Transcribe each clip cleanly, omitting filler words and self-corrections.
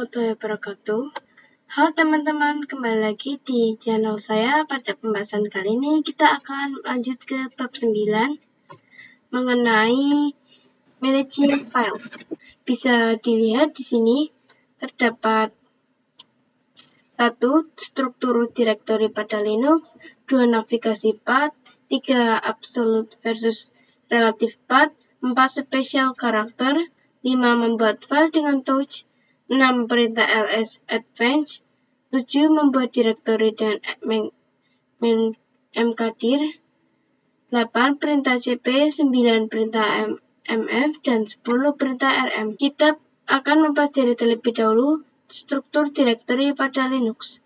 warahmatullahi wabarakatuh. Halo teman-teman, kembali lagi di channel saya. Pada pembahasan kali ini kita akan lanjut ke bab 9 mengenai managing files. Bisa dilihat di sini terdapat 1. Struktur direktori pada Linux, 2. Navigasi path, 3. Absolute versus relative path, 4. Special character, 5. Membuat file dengan touch, 6. Perintah ls advance, 7. Membuat direktori dan mkdir, 8. Perintah cp, 9. Perintah mf, dan 10. Perintah rm. Kita akan mempelajari terlebih dahulu struktur direktori pada Linux.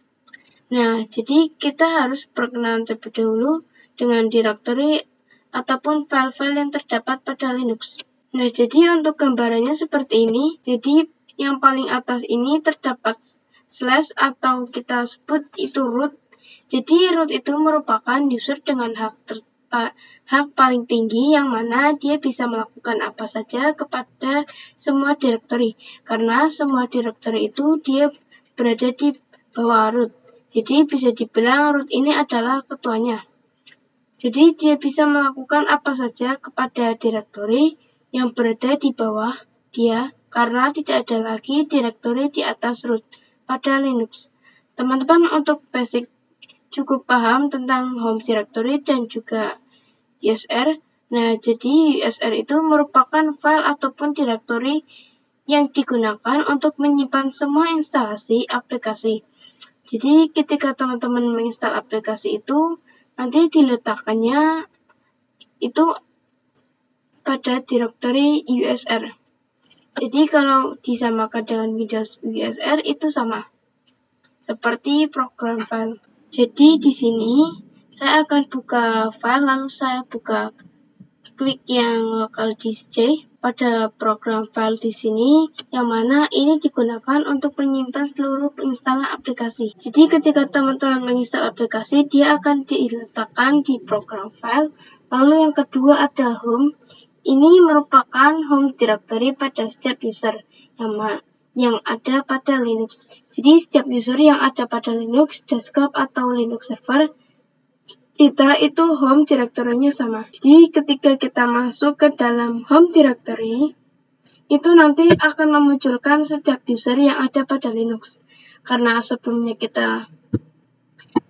Nah, jadi kita harus perkenalan terlebih dahulu dengan direktori ataupun file-file yang terdapat pada Linux. Nah, jadi untuk gambarannya seperti ini. Jadi yang paling atas ini terdapat slash atau kita sebut itu root. Jadi root itu merupakan user dengan hak paling tinggi yang mana dia bisa melakukan apa saja kepada semua direktori. Karena semua direktori itu dia berada di bawah root. Jadi bisa dibilang root ini adalah ketuanya. Jadi dia bisa melakukan apa saja kepada direktori yang berada di bawah dia karena tidak ada lagi direktori di atas root pada Linux. Teman-teman untuk basic cukup paham tentang home directory dan juga USR. Nah, jadi USR itu merupakan file ataupun direktori yang digunakan untuk menyimpan semua instalasi aplikasi. Jadi ketika teman-teman menginstal aplikasi itu, nanti diletakkannya itu pada direktori USR. Jadi kalau disamakan dengan Windows USR itu sama, seperti program file. Jadi di sini saya akan buka file, lalu saya klik yang local disk C pada program file di sini, yang mana ini digunakan untuk menyimpan seluruh penginstalan aplikasi. Jadi ketika teman-teman menginstal aplikasi, dia akan diletakkan di program file. Lalu yang kedua ada home. Ini merupakan home directory pada setiap user yang ada pada Linux. Jadi setiap user yang ada pada Linux desktop atau Linux server, kita itu home directory-nya sama. Jadi ketika kita masuk ke dalam home directory, itu nanti akan memunculkan setiap user yang ada pada Linux. Karena sebelumnya kita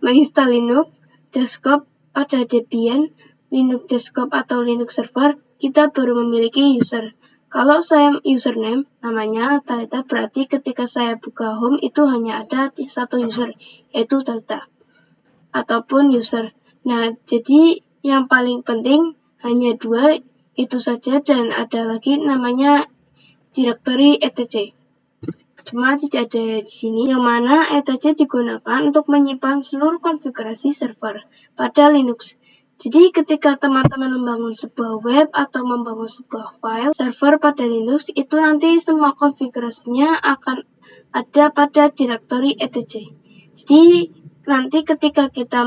menginstal Linux desktop pada Debian, Linux desktop atau Linux server, kita baru memiliki user. Kalau saya username, namanya Talita, berarti ketika saya buka home itu hanya ada satu user, yaitu Talita ataupun user. Nah, jadi yang paling penting hanya dua itu saja, dan ada lagi namanya direktori etc. Cuma tidak ada di sini, yang mana etc digunakan untuk menyimpan seluruh konfigurasi server pada Linux. Jadi ketika teman-teman membangun sebuah web atau membangun sebuah file server pada Linux, itu nanti semua konfigurasinya akan ada pada direktori etc. Jadi nanti ketika kita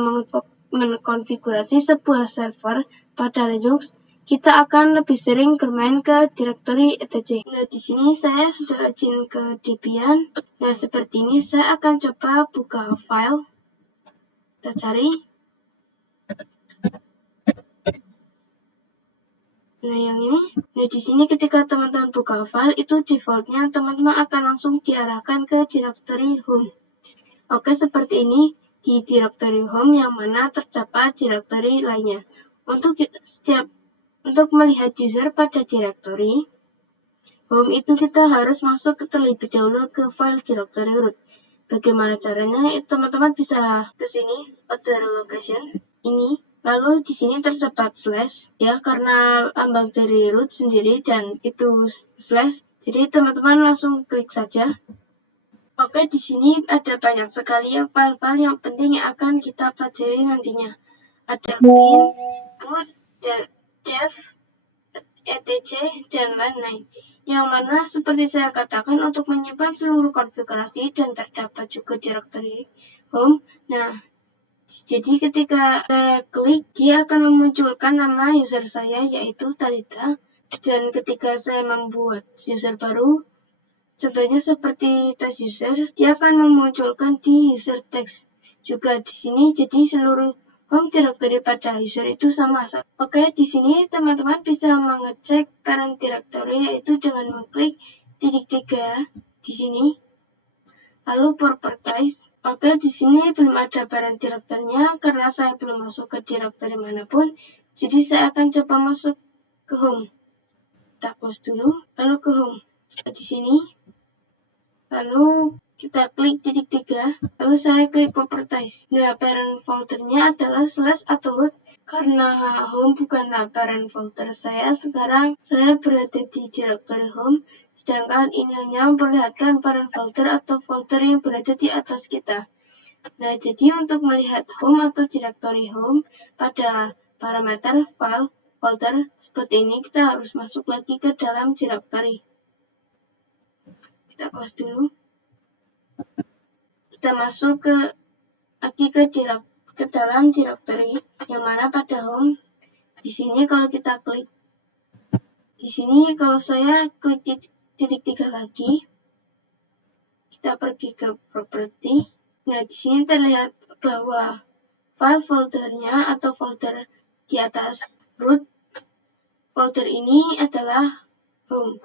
mengkonfigurasi sebuah server pada Linux, kita akan lebih sering bermain ke direktori etc. Nah, di sini saya sudah login ke Debian. Nah, seperti ini saya akan coba buka file. Kita cari. Nah, yang ini. Nah, di sini ketika teman-teman buka file, itu defaultnya teman-teman akan langsung diarahkan ke direktori home. Oke, seperti ini di direktori home yang mana terdapat direktori lainnya. Untuk melihat user pada direktori home itu kita harus masuk terlebih dahulu ke file directory root. Bagaimana caranya? Teman-teman bisa ke sini, author location ini. Lalu di sini terdapat slash ya, karena lambang dari root sendiri dan itu slash. Jadi teman-teman langsung klik saja. Oke, di sini ada banyak sekali file-file yang penting yang akan kita pelajari nantinya. Ada bin, boot, dev, etc, dan lain-lain. Yang mana seperti saya katakan untuk menyimpan seluruh konfigurasi dan terdapat juga direktori home. Nah, jadi ketika saya klik, dia akan memunculkan nama user saya yaitu Talita. Dan ketika saya membuat user baru, Contohnya seperti test user, dia akan memunculkan di user text. Juga di sini, jadi seluruh home directory pada user itu sama. Oke, di sini teman-teman bisa mengecek parent directory yaitu dengan mengklik titik 3 di sini. Lalu properties. Oke, di sini belum ada parent directory-nya karena saya belum masuk ke directory manapun. Jadi saya akan coba masuk ke home. Kita close dulu, lalu ke home. Di sini, lalu kita klik titik 3, lalu saya klik properties. Nah, parent foldernya adalah slash atau root. Karena home bukanlah parent folder saya, sekarang saya berada di directory home, sedangkan ini hanya memperlihatkan parent folder atau folder yang berada di atas kita. Nah, jadi untuk melihat home atau directory home pada parameter file folder seperti ini, kita harus masuk lagi ke dalam directory. Kita close dulu. Kita masuk lagi ke dalam directory, yang mana pada home. Di sini kalau kita klik, di sini kalau saya klik titik 3 lagi, kita pergi ke property. Nah, di sini terlihat bahwa file foldernya atau folder di atas root folder ini adalah home.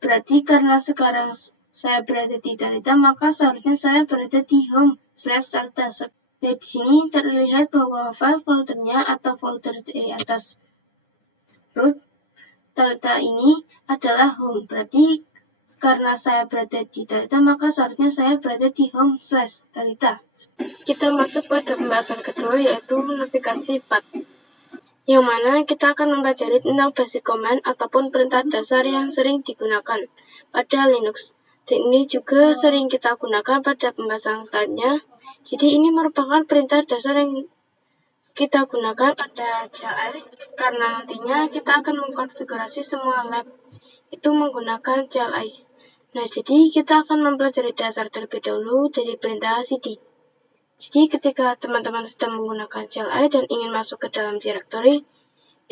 Berarti karena sekarang saya berada di Talita, maka seharusnya saya berada di home/Talita. Nah, di sini terlihat bahwa file foldernya atau folder di atas root Talita ini adalah home. Berarti karena saya berada di Talita, maka seharusnya saya berada di home/Talita. Kita masuk pada pembahasan kedua, yaitu navigasi path, yang mana kita akan mempelajari tentang basic command ataupun perintah dasar yang sering digunakan pada Linux. Dan ini juga sering kita gunakan pada pembahasan selanjutnya. Jadi ini merupakan perintah dasar yang kita gunakan pada CLI, karena nantinya kita akan mengkonfigurasi semua lab itu menggunakan CLI. Nah, jadi kita akan mempelajari dasar terlebih dahulu dari perintah cd. Jadi ketika teman-teman sedang menggunakan CLI dan ingin masuk ke dalam directory,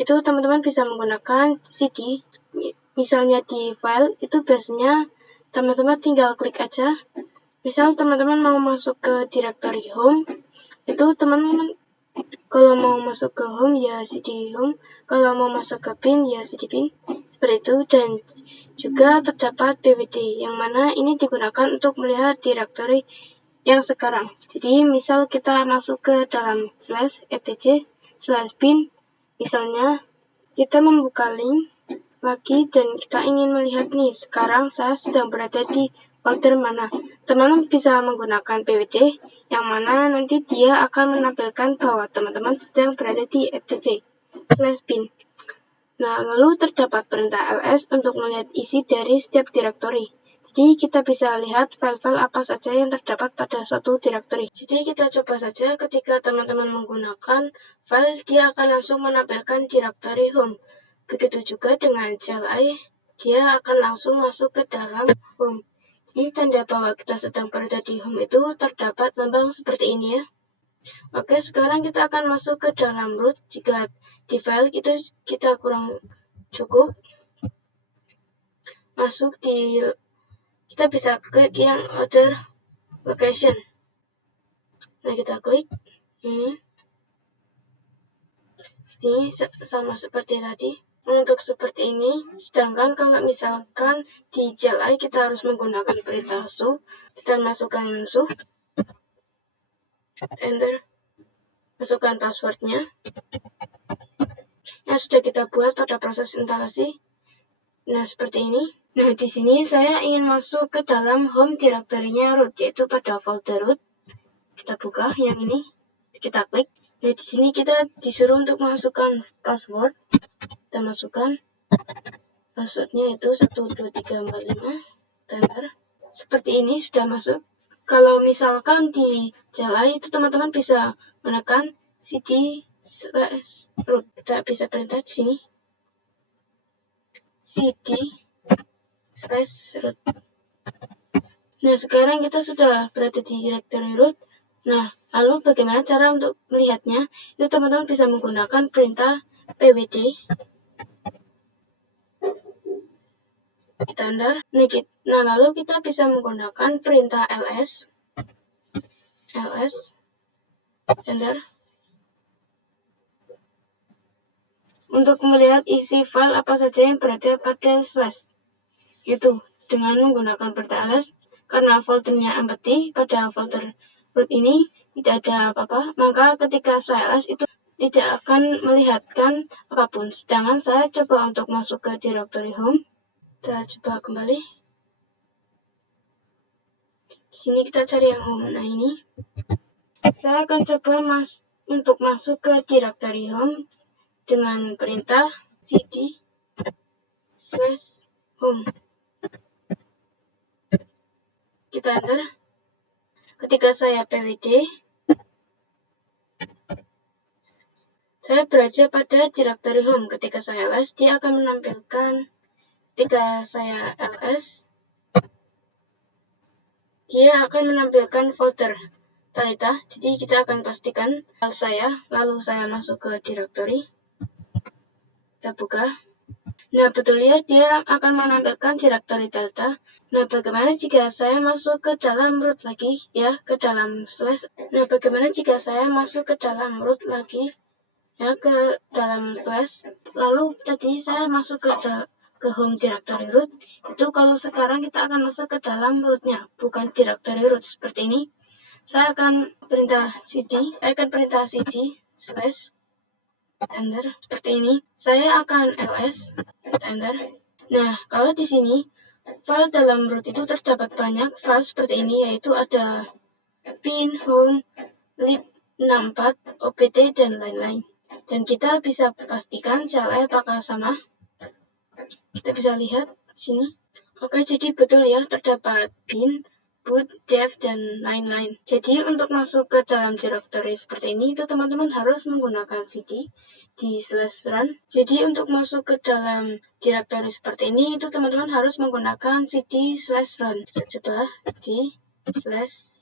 itu teman-teman bisa menggunakan cd. Misalnya di file, itu biasanya teman-teman tinggal klik aja. Misal teman-teman mau masuk ke directory home, itu teman-teman kalau mau masuk ke home ya cd home, kalau mau masuk ke bin ya cd bin, seperti itu. Dan juga terdapat pwd, yang mana ini digunakan untuk melihat directory yang sekarang. Jadi misal kita masuk ke dalam /etc/bin, misalnya kita membuka link lagi dan kita ingin melihat nih, sekarang saya sedang berada di folder mana. Teman-teman bisa menggunakan pwd, yang mana nanti dia akan menampilkan bahwa teman-teman sedang berada di etc/bin. Nah, lalu terdapat perintah ls untuk melihat isi dari setiap directory. Jadi kita bisa lihat file-file apa saja yang terdapat pada suatu directory. Jadi kita coba saja ketika teman-teman menggunakan file, dia akan langsung menampilkan directory home. Begitu juga dengan CLI, dia akan langsung masuk ke dalam home. Jadi tanda bahwa kita sedang berada di home itu terdapat lambang seperti ini ya. Oke, sekarang kita akan masuk ke dalam root. Jika di file itu kita kurang cukup, masuk di, kita bisa klik yang other location. Nah, kita klik ini. Ini sama seperti tadi. Untuk seperti ini, sedangkan kalau misalkan di CLI kita harus menggunakan perintah su, kita masukkan su, enter, masukkan passwordnya yang sudah kita buat pada proses instalasi. Nah, seperti ini. Nah, di sini saya ingin masuk ke dalam home directory-nya root, yaitu pada folder root. Kita buka yang ini, kita klik. Nah, di sini kita disuruh untuk masukkan password. Kita masukkan passwordnya itu 12345, enter. Seperti ini sudah masuk. Kalau misalkan di CLI itu teman-teman bisa menekan cd/root. Kita bisa perintah di sini cd/root. Nah, sekarang kita sudah berada di directory root. Nah, lalu bagaimana cara untuk melihatnya? Itu teman-teman bisa menggunakan perintah pwd. Kita enter. Nah, lalu kita bisa menggunakan perintah ls, enter, untuk melihat isi file apa saja yang berada pada slash. Itu dengan menggunakan perintah ls, karena foldernya empty, pada folder root ini tidak ada apa-apa, maka ketika saya ls itu tidak akan melihatkan apapun. Sedangkan saya coba untuk masuk ke directory home. Kita coba kembali. Di sini kita cari yang home. Nah, ini. Saya akan coba untuk masuk ke directory home dengan perintah cd/home. Kita enter. Ketika saya pwd, saya berada pada directory home. Ketika saya ls, dia akan menampilkan. Ketika saya ls, dia akan menampilkan folder Talita. Jadi kita akan pastikan file saya, lalu saya masuk ke directory. Kita buka. Nah, betul ya, dia akan menampilkan directory Talita. Nah, bagaimana jika saya masuk ke dalam root lagi, ya, ke dalam slash. Nah, bagaimana jika saya masuk ke dalam root lagi, ya, ke dalam slash. Lalu tadi saya masuk ke home directory root. Itu kalau sekarang kita akan masuk ke dalam rootnya, bukan directory root seperti ini. Saya akan perintah cd slash enter seperti ini. Saya akan ls enter. Nah, kalau di sini file dalam root itu terdapat banyak file seperti ini, yaitu ada bin, home, lib64, opt, dan lain-lain. Dan kita bisa pastikan CLI apakah sama. Kita bisa lihat di sini. Oke, jadi betul ya, terdapat bin, boot, dev, dan lain-lain. Jadi untuk masuk ke dalam directory seperti ini, itu teman-teman harus menggunakan cd di /run. Jadi untuk masuk ke dalam directory seperti ini, itu teman-teman harus menggunakan cd/run. Kita coba cd/run.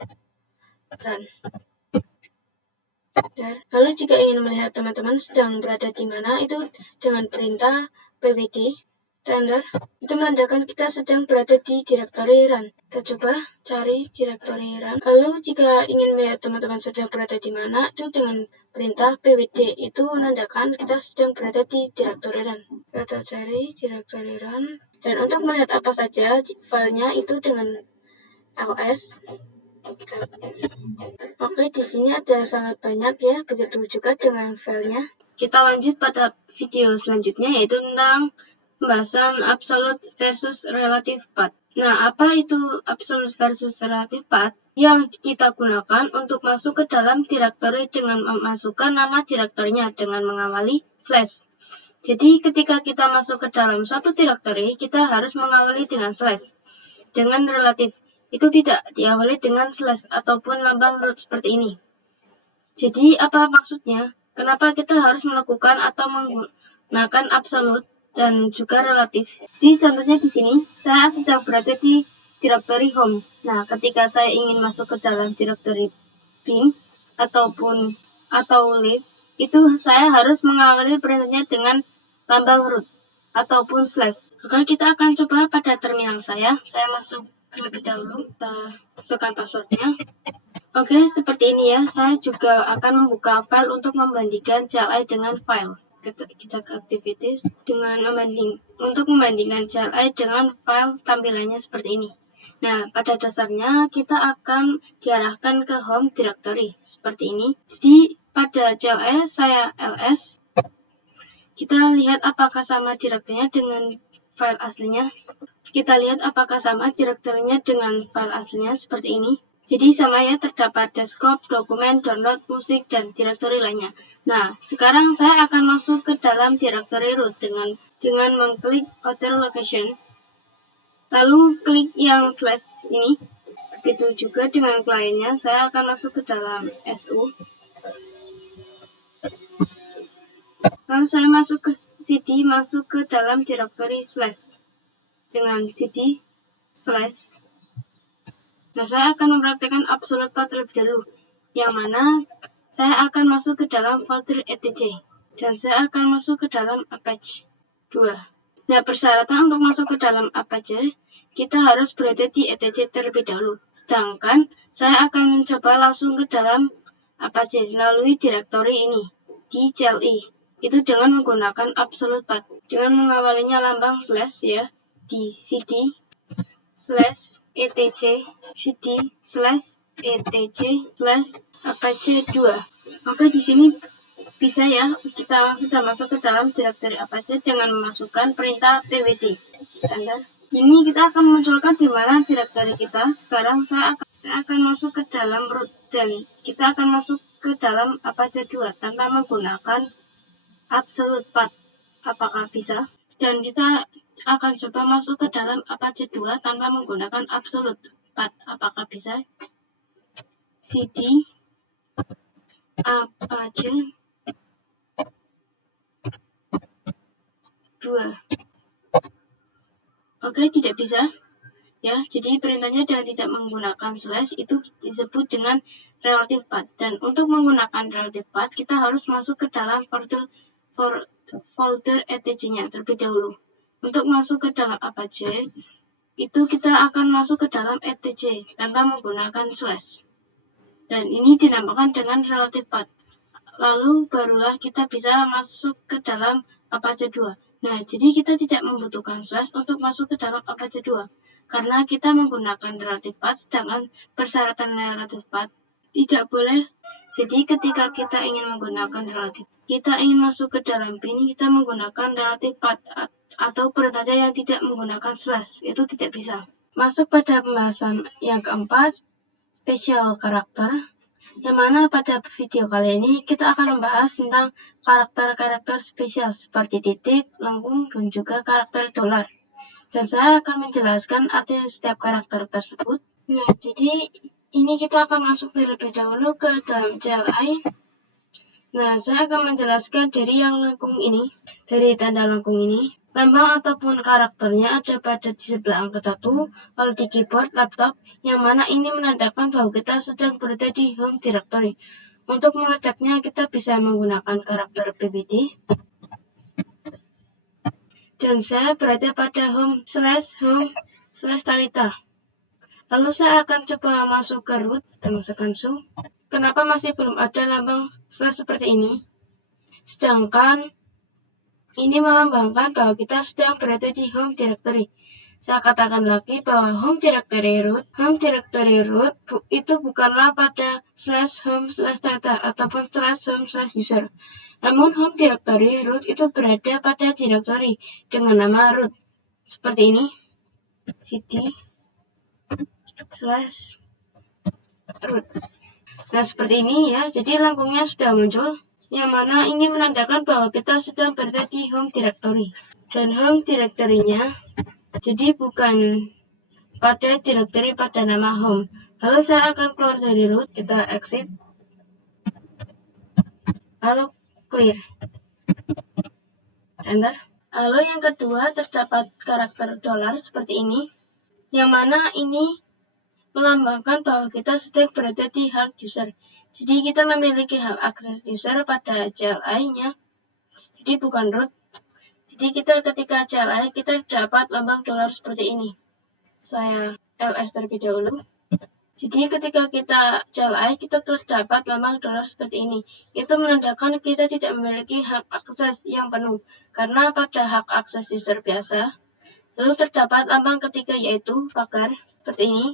Lalu jika ingin melihat teman-teman sedang berada di mana, itu dengan perintah pwd enter, itu menandakan kita sedang berada di directory run. Kita coba cari directory run. Lalu jika ingin melihat teman-teman sedang berada di mana, itu dengan perintah pwd, itu menandakan kita sedang berada di directory run. Kita cari directory run. Dan untuk melihat apa saja filenya, itu dengan ls. Oke, di sini ada sangat banyak ya, begitu juga dengan filenya. Kita lanjut pada video selanjutnya, yaitu tentang pembahasan absolute versus relative path. Nah, apa itu absolute versus relative path? Yang kita gunakan untuk masuk ke dalam directory dengan memasukkan nama directory-nya dengan mengawali slash. Jadi, ketika kita masuk ke dalam suatu directory, kita harus mengawali dengan slash. Dengan relative, itu tidak diawali dengan slash ataupun lambang root seperti ini. Jadi, apa maksudnya? Kenapa kita harus melakukan atau menggunakan absolute dan juga relatif? Jadi contohnya di sini, saya sedang berada di directory home. Nah, ketika saya ingin masuk ke dalam directory bin atau lib, itu saya harus mengawali perintahnya dengan lambang root ataupun slash. Maka kita akan coba pada terminal saya masuk terlebih dahulu, kita masukkan passwordnya. Oke, seperti ini ya. Saya juga akan membuka file untuk membandingkan CLI dengan file. Kita ke activities untuk membandingkan CLI dengan file, tampilannya seperti ini. Nah, pada dasarnya kita akan diarahkan ke home directory seperti ini. Jadi pada CLI saya ls. Kita lihat apakah sama directory-nya dengan file aslinya. Kita lihat apakah sama directory-nya dengan file aslinya seperti ini. Jadi sama ya, terdapat desktop, dokumen, download, musik, dan directory lainnya. Nah, sekarang saya akan masuk ke dalam directory root dengan mengklik other location. Lalu klik yang slash ini. Begitu juga dengan kliennya, saya akan masuk ke dalam su. Lalu saya masuk ke cd, masuk ke dalam directory slash. Dengan cd slash. Nah, saya akan mempraktekkan absolute path terlebih dahulu, yang mana saya akan masuk ke dalam folder etc. Dan saya akan masuk ke dalam Apache 2. Nah, persyaratan untuk masuk ke dalam Apache, kita harus berada di etc terlebih dahulu. Sedangkan saya akan mencoba langsung ke dalam Apache melalui direktori ini di CLI. Itu dengan menggunakan absolute path. Dengan mengawalinya lambang slash ya di cd slash etc cd slash etc slash Apache 2. Maka di sini bisa ya, kita sudah masuk ke dalam direktori Apache dengan memasukkan perintah pwd. Ini kita akan munculkan di mana direktori kita. Sekarang saya akan masuk ke dalam root dan kita akan masuk ke dalam Apache 2 tanpa menggunakan absolute path. Apakah bisa? Dan kita akan coba masuk ke dalam Apache 2 tanpa menggunakan absolute path. Apakah bisa? cd Apache 2. Oke, tidak bisa. Ya, jadi perintahnya dengan tidak menggunakan slash itu disebut dengan relative path. Dan untuk menggunakan relative path, kita harus masuk ke dalam folder etc-nya terlebih dahulu. Untuk masuk ke dalam Apache, itu kita akan masuk ke dalam etc tanpa menggunakan slash. Dan ini dinamakan dengan relative path. Lalu barulah kita bisa masuk ke dalam Apache 2. Nah, jadi kita tidak membutuhkan slash untuk masuk ke dalam Apache 2. Karena kita menggunakan relative path, sedangkan persyaratan relative path tidak boleh. Jadi ketika kita ingin menggunakan relative, kita ingin masuk ke dalam bin, kita menggunakan relative path atau perintah yang tidak menggunakan slash. Itu tidak bisa. Masuk pada pembahasan yang keempat, special character. Yang mana pada video kali ini kita akan membahas tentang karakter-karakter spesial seperti titik, lengkung, dan juga karakter dolar. Dan saya akan menjelaskan arti setiap karakter tersebut. Nah, jadi ini kita akan masuk terlebih dahulu ke dalam CLI. Nah, saya akan menjelaskan dari yang lengkung ini, dari tanda lengkung ini. Lambang ataupun karakternya ada pada di sebelah angka 1, kalau di keyboard laptop, yang mana ini menandakan bahwa kita sedang berada di home directory. Untuk mengeceknya, kita bisa menggunakan karakter pwd. Dan saya berada pada home slash Talita. Lalu saya akan coba masuk ke root, dan masukkan show. Kenapa masih belum ada lambang slash seperti ini? Sedangkan ini melambangkan bahwa kita sedang berada di home directory. Saya katakan lagi bahwa home directory root itu bukanlah pada /home/data ataupun /home/user. Namun home directory root itu berada pada directory dengan nama root. Seperti ini. cd /root. Nah, seperti ini ya. Jadi lengkungnya sudah muncul, yang mana ini menandakan bahwa kita sedang berada di home directory. Dan home directory-nya jadi bukan pada directory pada nama home. Lalu saya akan keluar dari root, kita exit. Lalu clear. Enter. Lalu yang kedua terdapat karakter dolar seperti ini, yang mana ini melambangkan bahwa kita sedang berada di hak user. Jadi kita memiliki hak akses user pada CLI-nya. Jadi bukan root. Jadi kita ketika CLI kita dapat lambang dolar seperti ini. Saya ls terlebih dahulu. Jadi ketika kita CLI kita terdapat lambang dolar seperti ini. Itu menandakan kita tidak memiliki hak akses yang penuh. Karena pada hak akses user biasa, lalu terdapat lambang ketiga yaitu pagar seperti ini.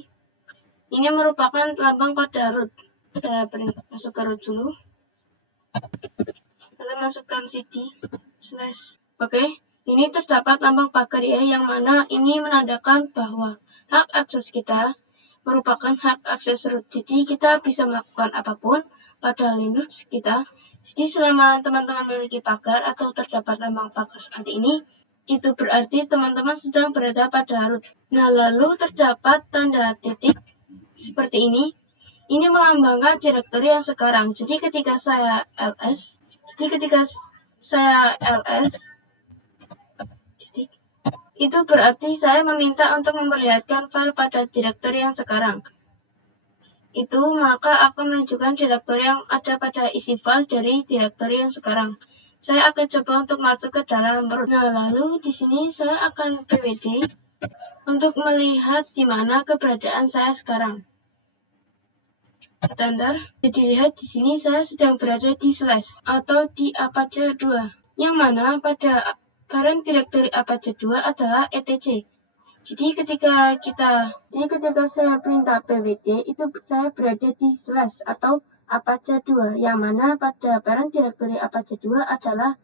Ini merupakan lambang pada root. Saya masuk ke root dulu. Lalu masukkan cd / Oke, ini terdapat lambang pagar ya, yang mana ini menandakan bahwa hak akses kita merupakan hak akses root. Jadi kita bisa melakukan apapun pada Linux kita. Jadi selama teman-teman memiliki pagar atau terdapat lambang pagar seperti ini, itu berarti teman-teman sedang berada pada root. Nah, lalu terdapat tanda titik seperti ini. Ini melambangkan direktori yang sekarang. Jadi ketika saya ls, itu berarti saya meminta untuk memperlihatkan file pada direktori yang sekarang. Itu maka akan menunjukkan direktori yang ada pada isi file dari direktori yang sekarang. Saya akan coba untuk masuk ke dalam root. Nah, lalu di sini saya akan pwd untuk melihat di mana keberadaan saya sekarang. Standar. Jadi lihat di sini saya sedang berada di slash atau di Apache 2, yang mana pada parent directory Apache 2 adalah etc. Jadi ketika saya perintah pwd, itu saya berada di slash atau Apache 2, yang mana pada parent directory Apache 2 adalah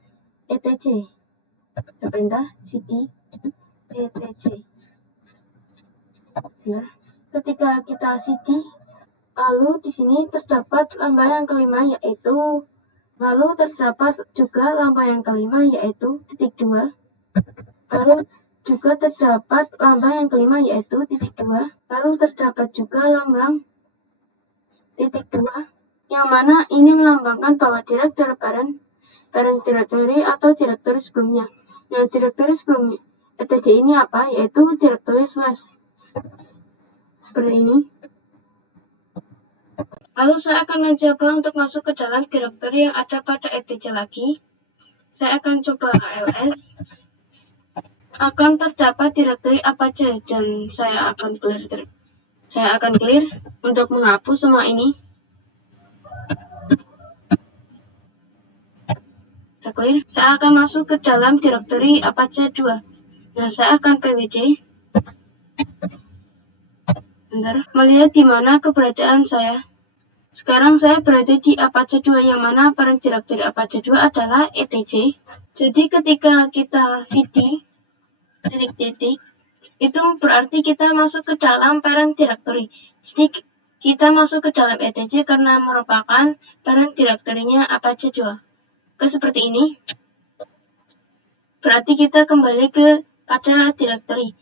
etc. Saya perintah cd etc. Nah, ketika kita cd, lalu di sini terdapat lambang yang kelima yaitu, lalu terdapat juga lambang yang kelima yaitu .2, lalu juga terdapat lambang yang kelima yaitu .2, lalu terdapat juga lambang .2, yang mana ini melambangkan bahwa directory parent directory atau directory sebelumnya. Nah, directory sebelum etc ini apa? Yaitu directory slash. Seperti ini. Lalu saya akan mencoba untuk masuk ke dalam directory yang ada pada etc lagi. Saya akan coba als. Akan terdapat directory Apache dan saya akan clear untuk menghapus semua ini. Clear. Saya akan masuk ke dalam directory Apache 2. Nah, saya akan pwd. Bentar, melihat di mana keberadaan saya. Sekarang saya berada di Apache 2, yang mana parent directory Apache 2 adalah etc. Jadi ketika kita cd titik-titik, itu berarti kita masuk ke dalam parent directory. Jadi kita masuk ke dalam etc karena merupakan parent directory-nya Apache 2. Seperti ini. Berarti kita kembali pada directory.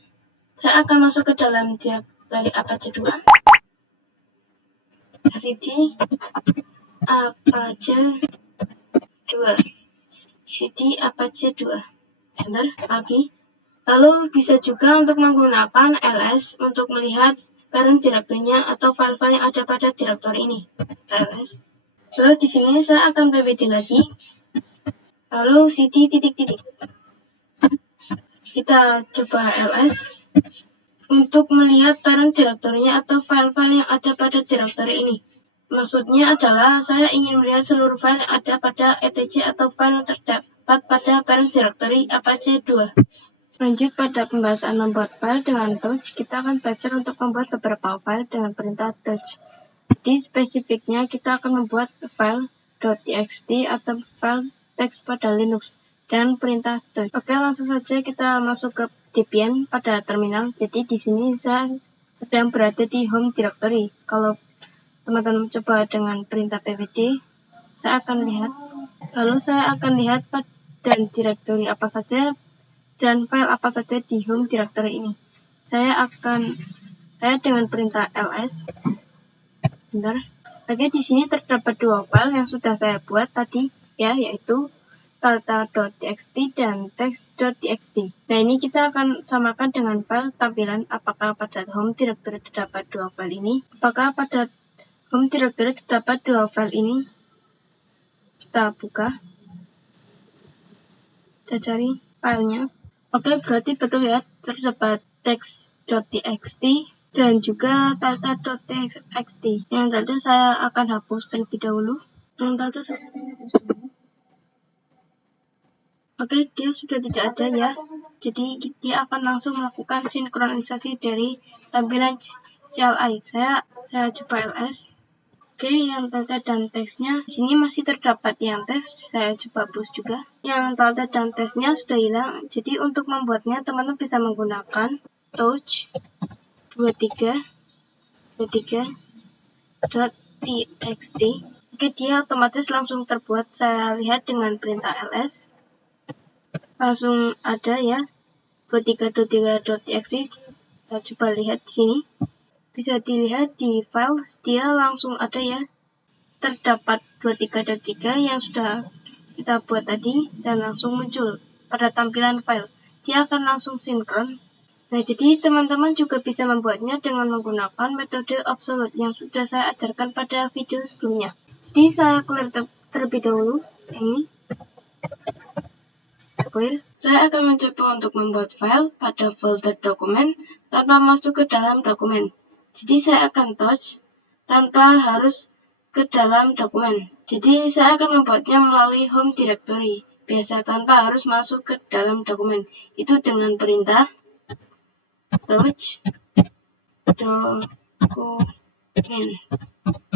Saya akan masuk ke dalam directory Apache 2. cd Apache 2. cd Apache 2. Enter lagi. Lalu bisa juga untuk menggunakan ls untuk melihat parent directory-nya atau file-file yang ada pada directory ini. ls. Lalu di sini saya akan pwd lagi. Lalu cd titik-titik. Kita coba ls untuk melihat parent directory-nya atau file-file yang ada pada directory ini. Maksudnya adalah saya ingin melihat seluruh file yang ada pada etc atau file yang terdapat pada parent directory Apache 2. Lanjut pada pembahasan membuat file dengan touch, kita akan belajar untuk membuat beberapa file dengan perintah touch. Jadi spesifiknya kita akan membuat file .txt atau file teks pada Linux dan perintah touch. Oke, langsung saja kita masuk ke Debian pada terminal. Jadi di sini saya sedang berada di home directory. Kalau teman-teman coba dengan perintah pwd, saya akan lihat. Lalu saya akan lihat dan directory apa saja dan file apa saja di home directory ini. Saya dengan perintah ls. Bentar. Oke, di sini terdapat dua file yang sudah saya buat tadi ya, yaitu data.txt dan text.txt. Nah, ini kita akan samakan dengan file tampilan apakah pada home directory terdapat dua file ini. Apakah pada home directory terdapat dua file ini. Kita buka. Kita cari filenya. Oke, berarti betul ya, terdapat text.txt dan juga data.txt. Yang tadi saya akan hapus terlebih dahulu. Oke, dia sudah tidak ada ya. Jadi dia akan langsung melakukan sinkronisasi dari tampilan CLI. Saya coba ls. Oke, yang data dan teksnya di sini masih terdapat yang teks. Saya coba hapus juga. Yang data dan teksnya sudah hilang. Jadi untuk membuatnya teman-teman bisa menggunakan touch 23.txt. Oke, dia otomatis langsung terbuat. Saya lihat dengan perintah ls. Langsung ada ya 23.txt. Kita coba lihat di sini. Bisa dilihat di file, dia langsung ada ya. Terdapat 23.3 yang sudah kita buat tadi dan langsung muncul pada tampilan file. Dia akan langsung sinkron. Nah, jadi teman-teman juga bisa membuatnya dengan menggunakan metode absolute yang sudah saya ajarkan pada video sebelumnya. Jadi saya clear terlebih dahulu ini. Clear? Saya akan mencoba untuk membuat file pada folder dokumen tanpa masuk ke dalam dokumen. Jadi saya akan touch tanpa harus ke dalam dokumen. Jadi saya akan membuatnya melalui home directory, biasa tanpa harus masuk ke dalam dokumen. Itu dengan perintah touch dokumen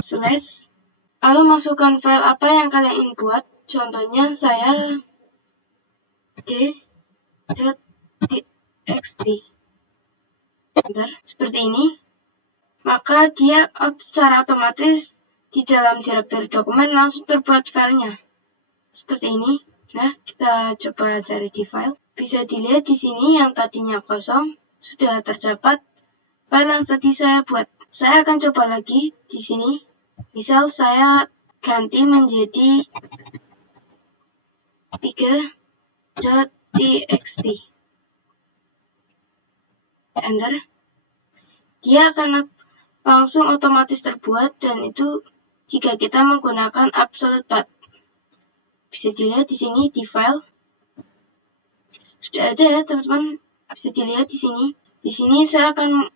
slash, lalu masukkan file apa yang kalian ingin buat. Contohnya saya d.txt. Bentar, seperti ini. Maka dia secara otomatis di dalam directory dokumen langsung terbuat filenya. Seperti ini. Nah, kita coba cari di file. Bisa dilihat di sini yang tadinya kosong sudah terdapat file yang tadi saya buat. Saya akan coba lagi di sini. Misal saya ganti menjadi 3.txt. Enter. Dia akan langsung otomatis terbuat, dan itu jika kita menggunakan absolute path. Bisa dilihat di sini di file. Sudah ada ya teman-teman. Bisa dilihat di sini. Di sini saya akan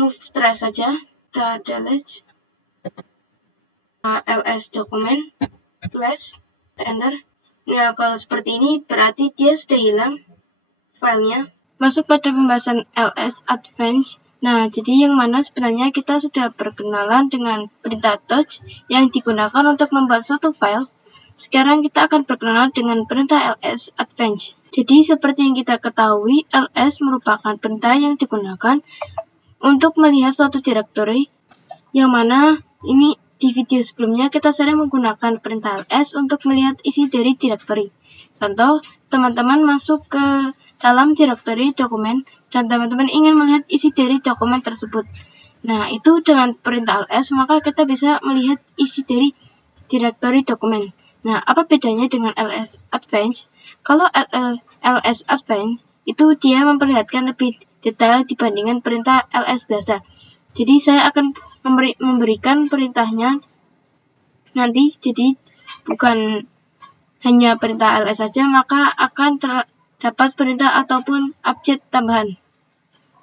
move trace saja. Kita delete ls dokumen slash enter. Nah, kalau seperti ini berarti dia sudah hilang filenya. Masuk pada pembahasan ls advanced. Nah, jadi yang mana sebenarnya kita sudah berkenalan dengan perintah touch yang digunakan untuk membuat suatu file. Sekarang kita akan berkenalan dengan perintah ls advanced. Jadi seperti yang kita ketahui, ls merupakan perintah yang digunakan untuk melihat suatu directory, yang mana ini di video sebelumnya kita sering menggunakan perintah ls untuk melihat isi dari directory. Contoh, teman-teman masuk ke dalam directory dokumen dan teman-teman ingin melihat isi dari dokumen tersebut. Nah, itu dengan perintah ls maka kita bisa melihat isi dari directory dokumen. Nah, apa bedanya dengan ls advanced? Kalau ls advanced itu dia memperlihatkan lebih detail dibandingkan perintah ls biasa. Jadi saya akan memberikan perintahnya nanti, jadi bukan hanya perintah ls saja, maka akan terdapat perintah ataupun objek tambahan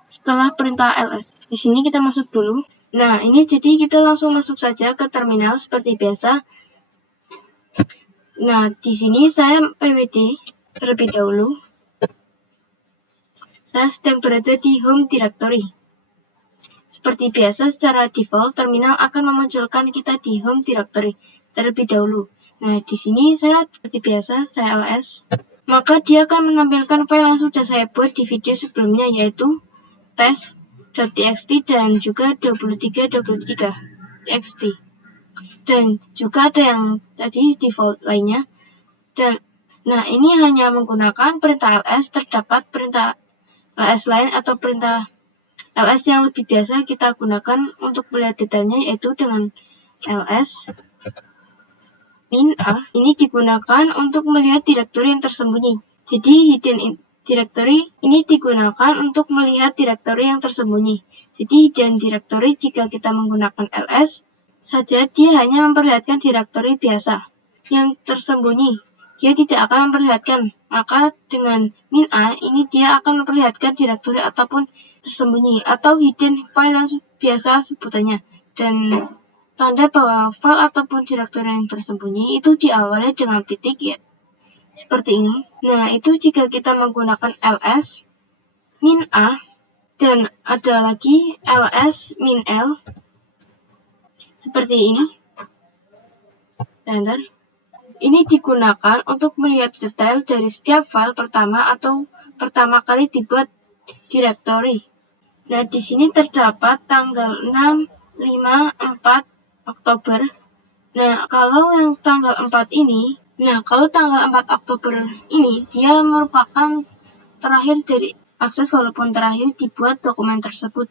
setelah perintah ls. Di sini kita masuk dulu. Nah, ini jadi kita langsung masuk saja ke terminal seperti biasa. Nah, di sini saya pwd terlebih dahulu. Saya sedang berada di home directory. Seperti biasa, secara default terminal akan memunculkan kita di home directory terlebih dahulu. Nah, di sini saya seperti biasa, saya ls. Maka dia akan menampilkan file yang sudah saya buat di video sebelumnya, yaitu test.txt dan juga 23.txt. Dan juga ada yang tadi default lainnya. Dan nah, ini hanya menggunakan perintah ls, terdapat perintah ls lain atau perintah ls yang lebih biasa kita gunakan untuk melihat detailnya, yaitu dengan ls min a. Ini digunakan untuk melihat directory yang tersembunyi. Jadi hidden directory ini digunakan untuk melihat directory yang tersembunyi. Jadi hidden directory jika kita menggunakan ls saja, dia hanya memperlihatkan directory biasa yang tersembunyi. Dia tidak akan memperlihatkan. Maka dengan min a ini dia akan memperlihatkan directory ataupun tersembunyi atau hidden file yang biasa sebutannya. Dan tanda bahwa file ataupun directory yang tersembunyi itu diawali dengan titik, ya, seperti ini. Nah, itu jika kita menggunakan ls min a, dan ada lagi ls min l seperti ini. Bentar. Ini digunakan untuk melihat detail dari setiap file pertama atau pertama kali dibuat directory. Nah, di sini terdapat tanggal 6, 5, 4 Oktober. Nah, kalau yang tanggal 4 ini, kalau tanggal 4 Oktober ini, dia merupakan terakhir dari akses walaupun terakhir dibuat dokumen tersebut.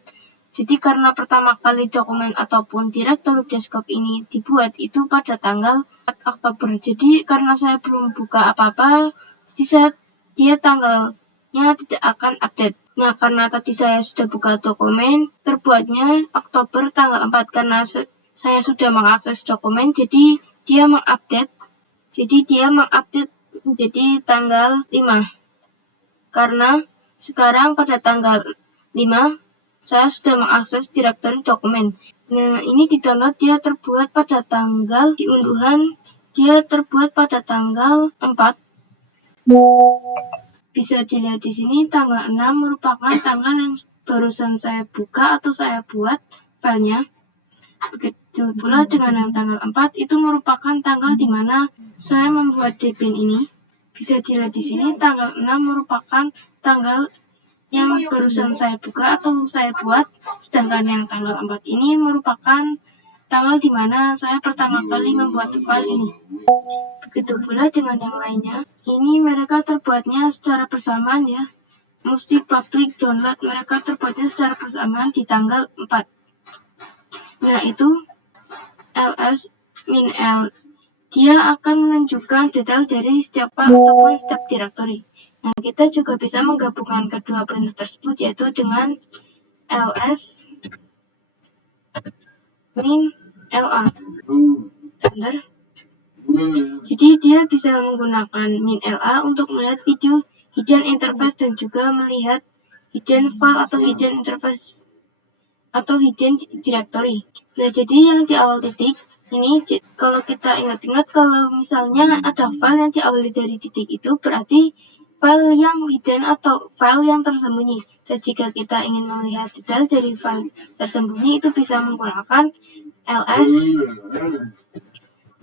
Jadi karena pertama kali dokumen ataupun directory desktop ini dibuat itu pada tanggal 4 Oktober. Jadi karena saya belum buka apa-apa, jadi dia tanggalnya tidak akan update. Nah, karena tadi saya sudah buka dokumen, terbuatnya Oktober tanggal 4 karena saya sudah mengakses dokumen, jadi dia mengupdate. Jadi dia mengupdate menjadi tanggal 5. Karena sekarang pada tanggal 5, saya sudah mengakses direktori dokumen. Nah, ini di-download dia terbuat pada tanggal, diunduhan dia terbuat pada tanggal 4. Bisa dilihat di sini tanggal 6 merupakan tanggal yang barusan saya buka atau saya buat filenya. Begitu pula dengan yang tanggal 4 itu merupakan tanggal di mana saya membuat dpin ini. Bisa dilihat di sini tanggal 6 merupakan tanggal yang barusan saya buka atau saya buat, sedangkan yang tanggal 4 ini merupakan tanggal di mana saya pertama kali membuat file ini. Begitu pula dengan yang lainnya, ini mereka terbuatnya secara bersamaan ya. Musik public download mereka terbuatnya secara bersamaan di tanggal 4. Nah itu ls-l, dia akan menunjukkan detail dari setiap file ataupun setiap direktori. Nah kita juga bisa menggabungkan kedua perintah tersebut yaitu dengan ls min-la. Bentar. Jadi dia bisa menggunakan min-la untuk melihat video hidden interface dan juga melihat hidden file atau hidden interface atau hidden directory. Nah, jadi yang di awal titik ini, kalau kita ingat-ingat, kalau misalnya ada file yang diawali dari titik itu, berarti file yang hidden atau file yang tersembunyi. Dan jika kita ingin melihat detail dari file tersembunyi, itu bisa menggunakan ls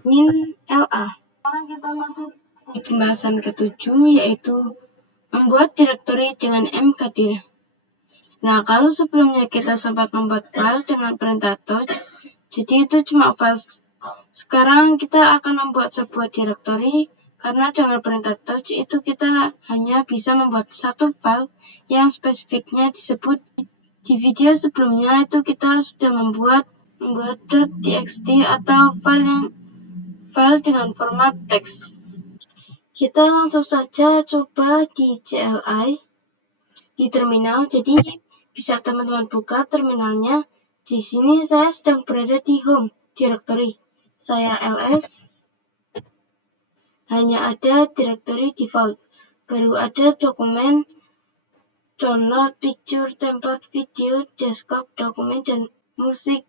min-la. Sekarang kita masuk di pembahasan ke-7, yaitu membuat direktori dengan mkdir. Nah, kalau sebelumnya kita sempat membuat file dengan perintah touch, jadi itu cuma file. Sekarang kita akan membuat sebuah direktori, karena dengan perintah touch itu kita hanya bisa membuat satu file yang spesifiknya disebut. Di video sebelumnya itu kita sudah membuat .txt atau file dengan format teks. Kita langsung saja coba di CLI di terminal. Jadi bisa teman-teman buka terminalnya. Di sini saya sedang berada di home directory. Saya ls, hanya ada directory default. Baru ada dokumen, download, picture, template, video, desktop, dokumen, dan musik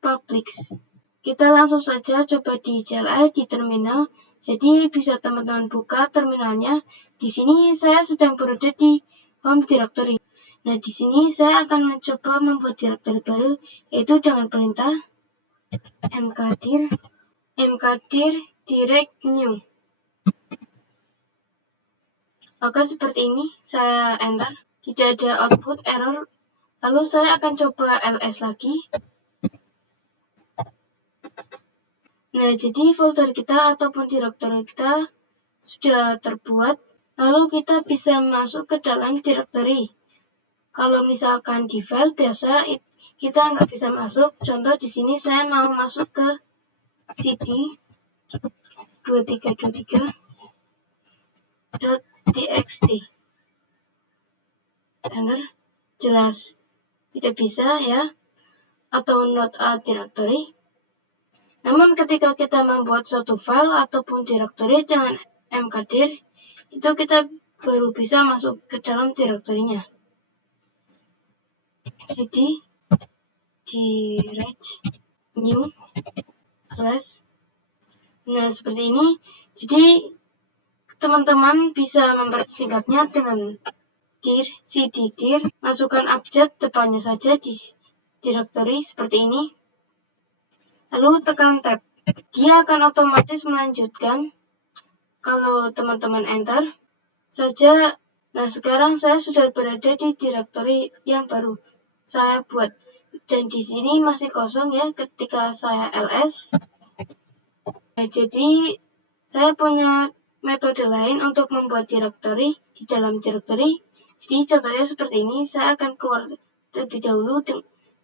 publics. Kita langsung saja coba di CLI di terminal. Jadi bisa teman-teman buka terminalnya. Di sini saya sedang berada di home directory. Nah, di sini saya akan mencoba membuat direktori baru, yaitu dengan perintah mkdir direct new. Maka seperti ini, saya enter, tidak ada output error. Lalu saya akan coba ls lagi. Nah, jadi folder kita ataupun direktori kita sudah terbuat. Lalu kita bisa masuk ke dalam direktori. Kalau misalkan di file biasa kita nggak bisa masuk. Contoh di sini saya mau masuk ke cd 2323.txt. Benar? Jelas tidak bisa ya, atau not a directory. Namun ketika kita membuat suatu file ataupun directory dengan mkdir, itu kita baru bisa masuk ke dalam direktorinya. cd direct new slash. Nah, seperti ini. Jadi teman-teman bisa mempersingkatnya dengan cd-dir, masukkan abjad depannya saja di directory seperti ini. Lalu tekan tab. Dia akan otomatis melanjutkan kalau teman-teman enter saja. Nah, sekarang saya sudah berada di directory yang baru saya buat. Dan di sini masih kosong ya ketika saya ls. Nah, jadi saya punya metode lain untuk membuat directory di dalam directory. Jadi contohnya seperti ini, saya akan keluar terlebih dahulu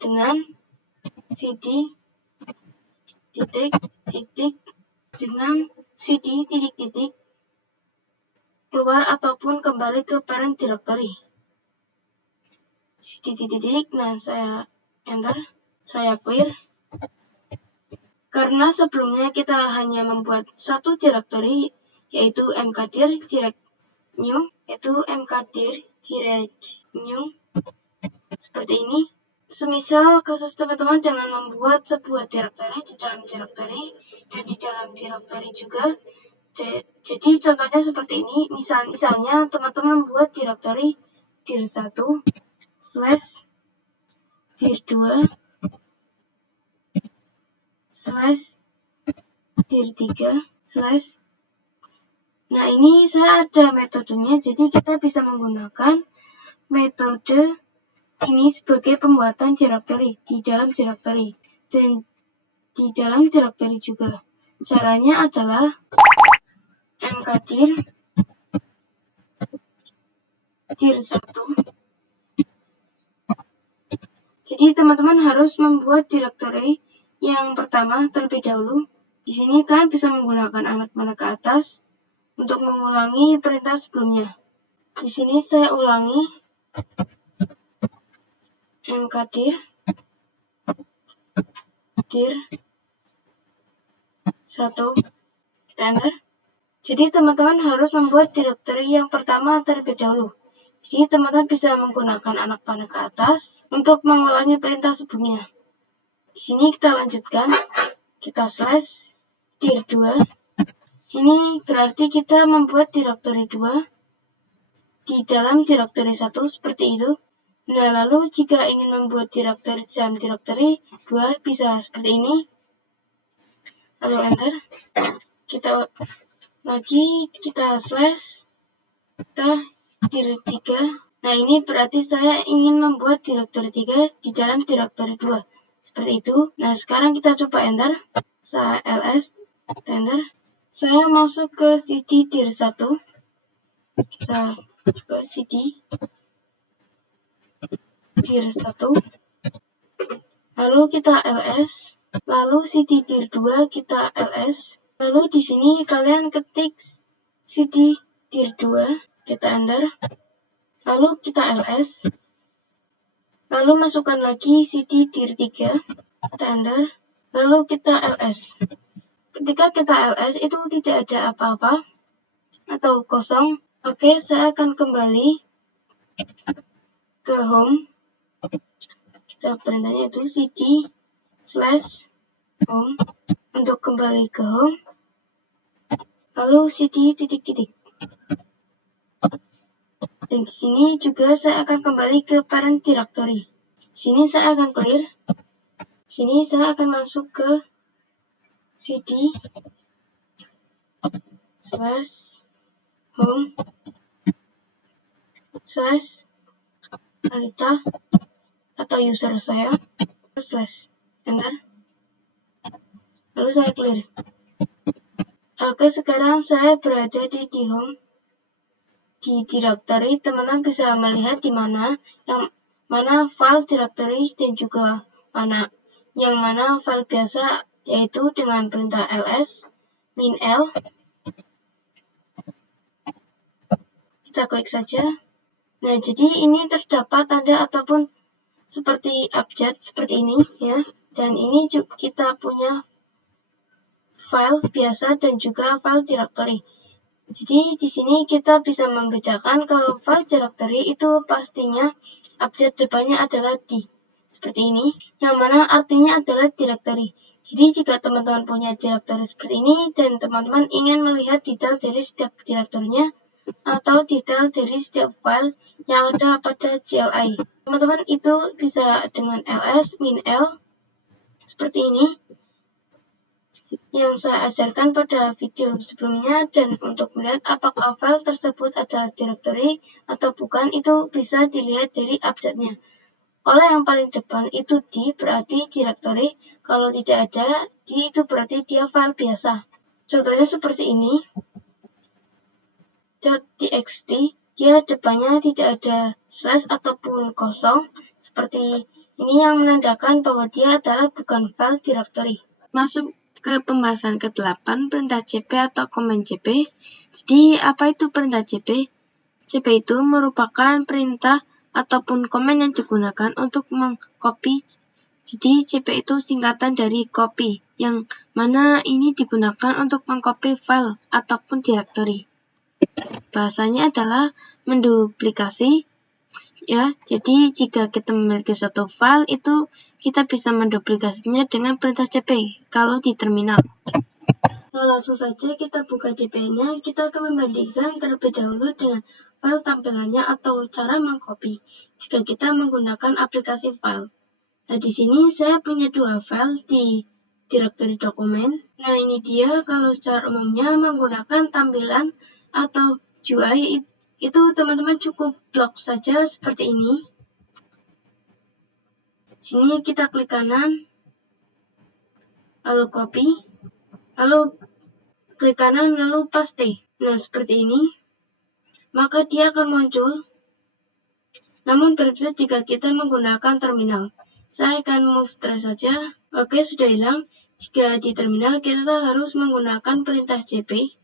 dengan cd titik dengan cd titik keluar ataupun kembali ke parent directory. cd titik, nah saya enter, saya clear. Karena sebelumnya kita hanya membuat satu directory, yaitu mkdir direct new, yaitu mkdir direct new seperti ini. Semisal kasus teman-teman dengan membuat sebuah directory di dalam directory dan di dalam directory juga. Jadi contohnya seperti ini. Misalnya teman-teman membuat directory dir1 slash dir2 slash dir3 slash. Nah, ini saya ada metodenya, jadi kita bisa menggunakan metode ini sebagai pembuatan directory di dalam directory dan di dalam directory juga. Caranya adalah mkdir dir1. Jadi teman-teman harus membuat directory yang pertama terlebih dahulu. Di sini kalian bisa menggunakan anak panah ke atas untuk mengulangi perintah sebelumnya. Di sini saya ulangi mkdir dir1, kita enter. Jadi teman-teman harus membuat directory yang pertama terlebih dahulu. Jadi teman-teman bisa menggunakan anak panah ke atas untuk mengulangi perintah sebelumnya. Di sini kita lanjutkan, kita slash dir2. Ini berarti kita membuat directory 2 di dalam directory 1 seperti itu. Nah, lalu jika ingin membuat directory dalam directory 2 bisa seperti ini. Lalu enter. Kita slash dir3. Nah, ini berarti saya ingin membuat directory 3 di dalam directory 2. Seperti itu. Nah, sekarang kita coba enter. Saya ls, enter. Saya masuk ke cd dir1. Kita coba cd dir1. Lalu kita ls. Lalu cd dir2 kita ls. Lalu di sini kalian ketik cd dir2, kita enter. Lalu kita ls. Lalu masukkan lagi cd dir3, kita enter. Lalu kita ls. Ketika kita ls itu tidak ada apa-apa atau kosong. Oke, saya akan kembali ke home. Kita perintahnya itu cd slash home untuk kembali ke home. Lalu cd titik-titik. Dan di sini juga saya akan kembali ke parent directory. Di sini saya akan clear. Di sini saya akan masuk ke cd slash home slash Alita atau user saya slash enter. Lalu saya clear. Oke, sekarang saya berada di home. Di directory, teman-teman bisa melihat di mana yang mana file directory dan juga yang mana file biasa, yaitu dengan perintah ls -l. Kita klik saja. Nah, jadi ini terdapat tanda ataupun seperti abjad seperti ini ya. Dan ini juga kita punya file biasa dan juga file directory. Jadi di sini kita bisa membedakan kalau file directory itu pastinya abjad depannya adalah D. Seperti ini, yang mana artinya adalah directory. Jadi jika teman-teman punya directory seperti ini dan teman-teman ingin melihat detail dari setiap directory-nya atau detail dari setiap file yang ada pada CLI, teman-teman itu bisa dengan ls -l seperti ini yang saya ajarkan pada video sebelumnya, dan untuk melihat apakah file tersebut adalah directory atau bukan itu bisa dilihat dari abjadnya. Kalau yang paling depan itu D berarti directory, kalau tidak ada D itu berarti dia file biasa. Contohnya seperti ini, .txt, dia depannya tidak ada slash ataupun kosong, seperti ini yang menandakan bahwa dia adalah bukan file directory. Masuk ke pembahasan ke-8, perintah cp atau command cp. Jadi, apa itu perintah cp? Cp itu merupakan perintah ataupun command yang digunakan untuk mengcopy Jadi CP itu singkatan dari copy, yang mana ini digunakan untuk mengcopy file ataupun directory. Bahasanya adalah menduplikasi, ya. Jadi jika kita memiliki suatu file itu kita bisa menduplikasinya dengan perintah CP kalau di terminal. Nah, langsung saja kita buka DP-nya. Kita akan membandingkan terlebih dahulu dengan file tampilannya atau cara mengcopy jika kita menggunakan aplikasi file. Nah, di sini saya punya dua file di directory dokumen. Nah, ini dia. Kalau secara umumnya menggunakan tampilan atau UI itu teman-teman cukup blok saja seperti ini. Sini kita klik kanan, lalu copy, lalu klik kanan, lalu paste. Nah, seperti ini. Maka dia akan muncul. Namun berbeda jika kita menggunakan terminal. Saya akan move trace saja. Oke, sudah hilang. Jika di terminal kita harus menggunakan perintah cp.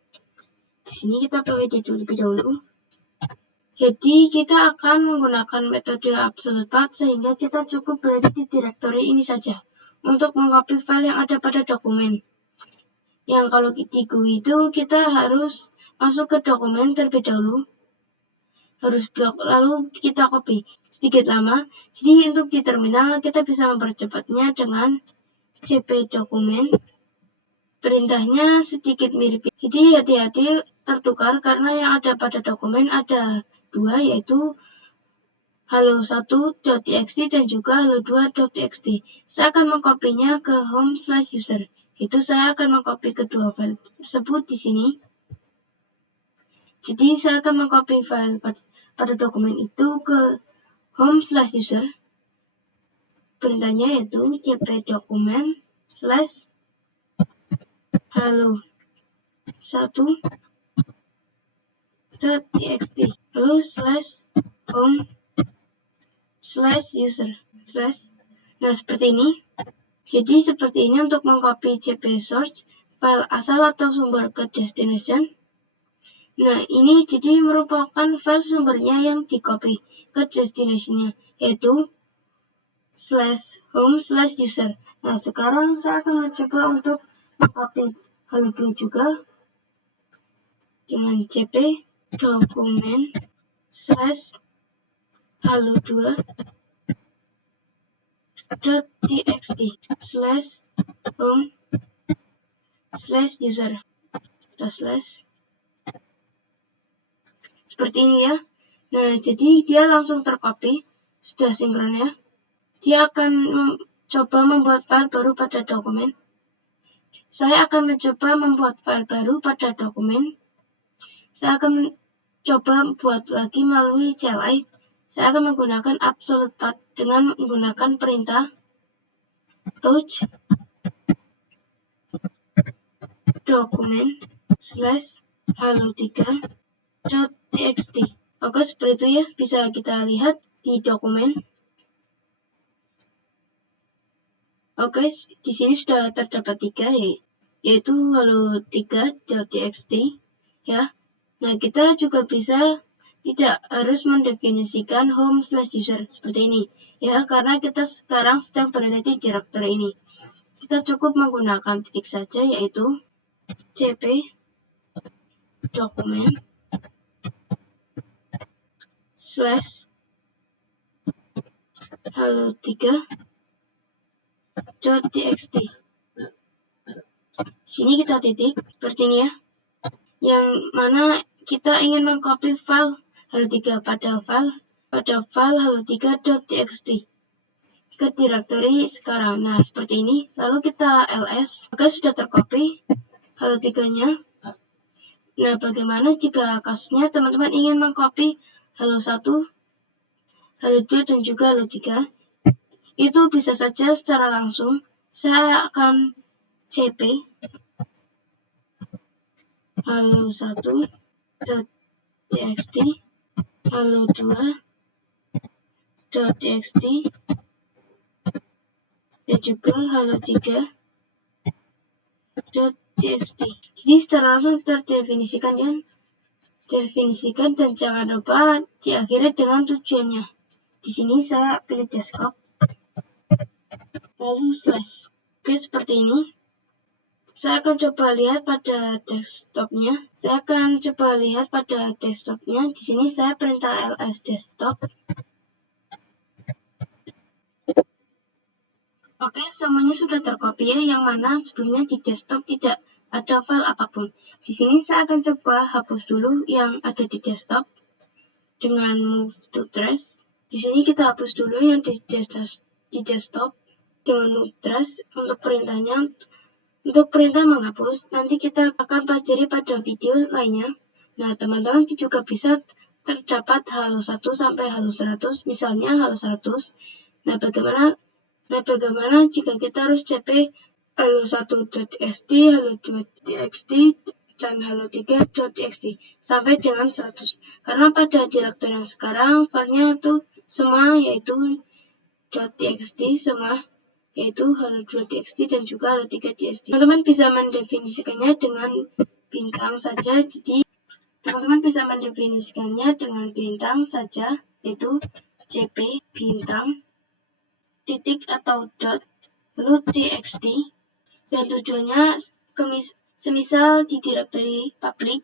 Di sini kita pwd terlebih dahulu. Jadi kita akan menggunakan metode absolute path sehingga kita cukup berada di directory ini saja untuk mengcopy file yang ada pada dokumen. Yang kalau di GUI itu kita harus masuk ke dokumen terlebih dahulu. Harus blok, lalu kita copy sedikit lama. Jadi untuk di terminal kita bisa mempercepatnya dengan cp dokumen. Perintahnya sedikit mirip. Jadi hati-hati tertukar karena yang ada pada dokumen ada dua, yaitu halo1.txt dan juga halo2.txt. Saya akan mengkopinya ke home/user. Itu saya akan mengcopy kedua file tersebut di sini. Jadi saya akan mengcopy file pada dokumen itu ke home/user. Perintahnya yaitu cp dokumen /halo1.txt lalu /home/user/. Nah, seperti ini. Jadi seperti ini untuk mengcopy cp source, file asal atau sumber ke destination. Nah, ini jadi merupakan file sumbernya yang di-copy ke destination-nya, yaitu /home/user. Nah, sekarang saya akan mencoba untuk mengcopy halo2 juga dengan cp dokumen /halo2.txt /home/user. Kita slash. Seperti ini ya. Nah, jadi dia langsung tercopy, sudah sinkron ya. Dia akan coba membuat file baru pada dokumen. Saya akan mencoba membuat file baru pada dokumen. Saya akan coba buat lagi melalui CLI. Saya akan menggunakan absolute path dengan menggunakan perintah touch dokumen /halo3.txt. Oke, seperti itu ya. Bisa kita lihat di dokumen. Oke, di sini sudah terdapat 3, yaitu halo3.txt ya. Nah, kita juga bisa tidak harus mendefinisikan home/user seperti ini ya, karena kita sekarang sedang berada di directory ini. Kita cukup menggunakan titik saja, yaitu cp dokumen /halo3.txt. Sini kita titik seperti ini ya, yang mana kita ingin mengcopy file halo3 pada file halo3.txt ke directory sekarang. Nah, seperti ini. Lalu kita ls. Oke, sudah tercopy halo3-nya. Nah, bagaimana jika kasusnya teman-teman ingin mengcopy halo1, halo2, dan juga halo3? Itu bisa saja secara langsung. Saya akan cp halo1.txt, halo2.txt, dan juga halo3.txt. Jadi secara langsung terdefinisikan dan jangan lupa diakhiri dengan tujuannya. Di sini saya pilih desktop. lalu slash. Oke, seperti ini. Saya akan coba lihat pada desktopnya. Di sini saya perintah ls desktop. Oke, semuanya sudah tercopy ya, yang mana sebelumnya di desktop tidak ada file apapun. Di sini saya akan coba hapus dulu yang ada di desktop dengan move to trash. Di sini kita hapus dulu yang di desktop dengan move trash untuk perintahnya. Untuk perintah menghapus, nanti kita akan pelajari pada video lainnya. Nah, teman-teman juga bisa terdapat halo 1 sampai halo 100, misalnya halo 100. Nah, bagaimana jika kita harus cp halo1.txt, halo2.txt, dan halo3.txt sampai dengan 100. Karena pada direktur yang sekarang filenya itu semua yaitu .txt semua, yaitu halo2.txt dan juga halo3.txt. Teman-teman bisa mendefinisikannya dengan bintang saja. Jadi teman-teman bisa mendefinisikannya dengan bintang saja, yaitu cp bintang titik atau dot lalu txt, dan tujuannya semisal di direktori public